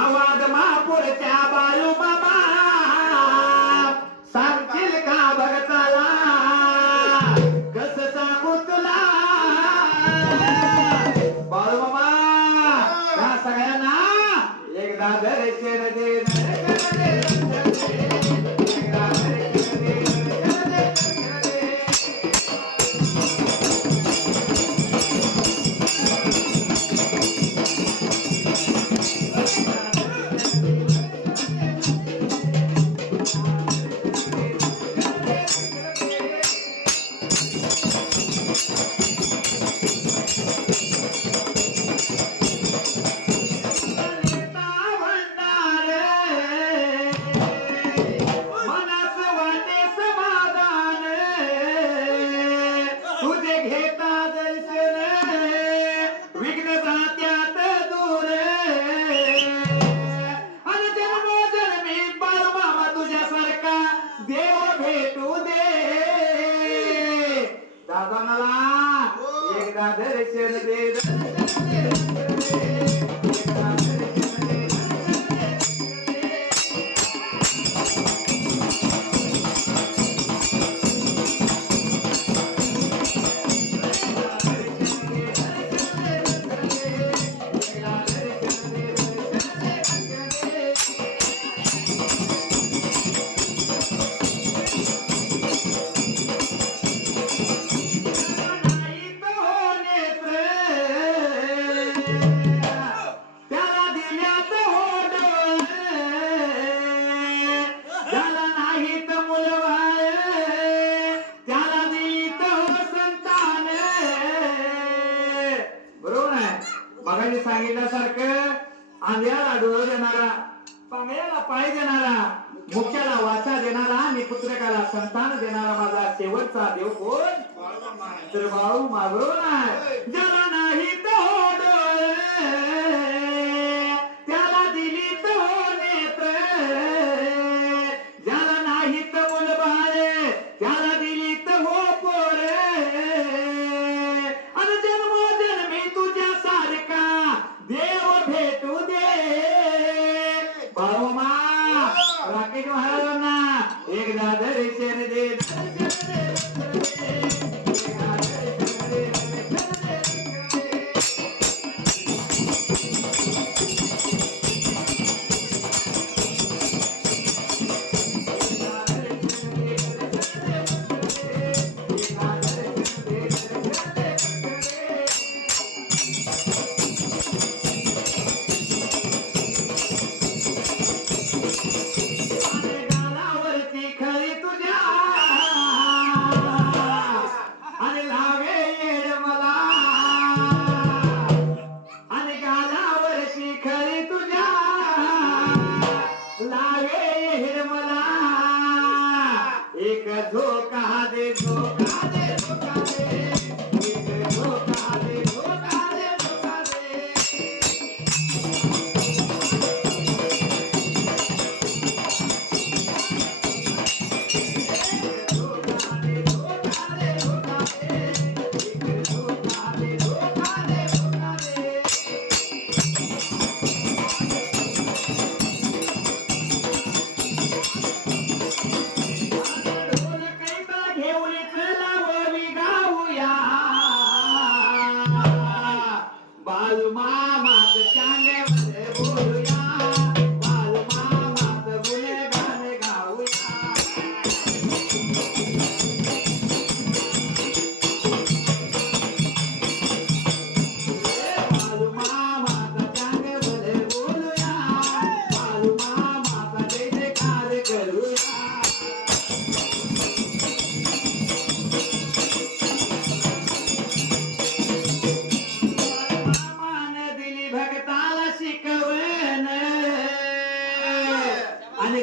आवाज महापूरच्या बाळू बाबा. सांगशील का भगताला कस सांगू तुला? बाळू बाबा सगळ्यांना एकदा दर्शन दे दे, सांगितल्यासारखं आंध्याला डोळं देणारा पांगळ्याला पाय देणारा मुख्याला वाचा देणारा आणि पुत्रकाला संतान देणारा माझा शेवटचा देव कोण तर भाऊ मागो नाही. ज्याला राकेश महाराजांना एकदा दर्शन दे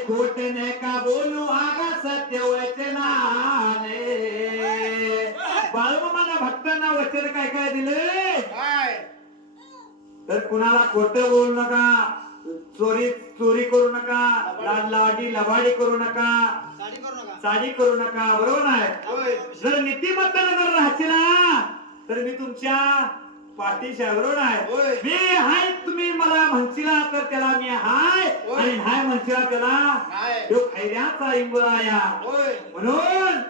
आणि खोट का बोलू आगा सत्य वचनाने? बाळूमामाने भक्तांना वचन काय काय दिले? तर कुणाला खोट बोलू नका चोरी चोरी करू नका लाड लाडी लबाडी करू नका साडी करू नका. चाडी करू नका बरोबर आहे होय. जर नीतिमत्ताने जर राहायचे ना तर मी तुमच्या आहे, बरोबर आहे. होय. मी आहे म्हणशीला तर त्याला मी हाय. होय. आणि नाही म्हणशीला त्याला तो खैऱ्याचा इंगुळाया होय. म्हणून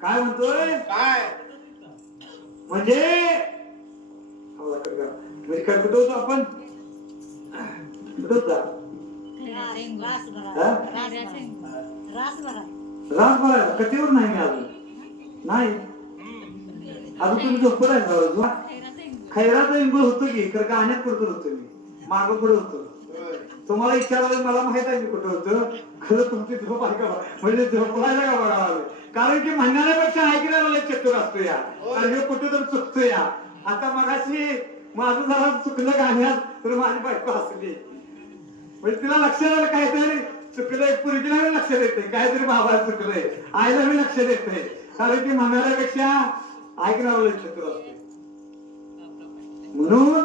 काय म्हणतोय? काय? म्हणजे आवाज कट करा. म्हणजे काय कुठं होतो आपण? कुठं होता? हा? रास मला कथेवर नाही मी अजून. नाही? अजून तुम्ही झोपत आहे का? खैराचं इंगुळ होतो की तर गाण्यात कुठं होतो मी? मागं पुढे होतो. तुम्हाला विचारायला मला माहीत आहे मी कुठं होतं. खरं तुमची झोप आहे का? म्हणजे झोपलायला का बघावं लागलं. कारण की म्हणणाऱ्यापेक्षा ऐकण्याला चतुर असतो या. कारण हे कुठे तर चुकतो या. आता मगाशी माझं जरा चुकलं गाण्यात तर माझी बायको हसली. म्हणजे तिला लक्षात आलं काहीतरी चुकलंय पुरगीला बी लक्षात येते काहीतरी बाबा चुकलंय. आईला बी लक्षात येते कारण की म्हणणाऱ्यापेक्षा ऐकणारा लय चतुर असते. म्हणून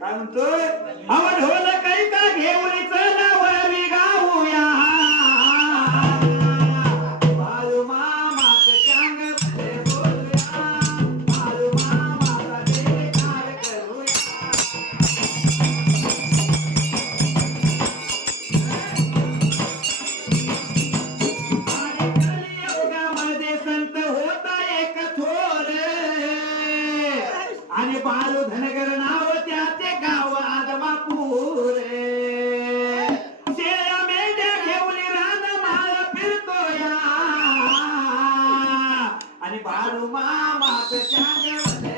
काय म्हणतोय? अव ढोल हो आणि धनगर नाव त्याचे गाव आदमापूर शेळ्या मेंढ्या घेऊन रान माळ फिरतोया. आणि बाळू मामाच चांगलं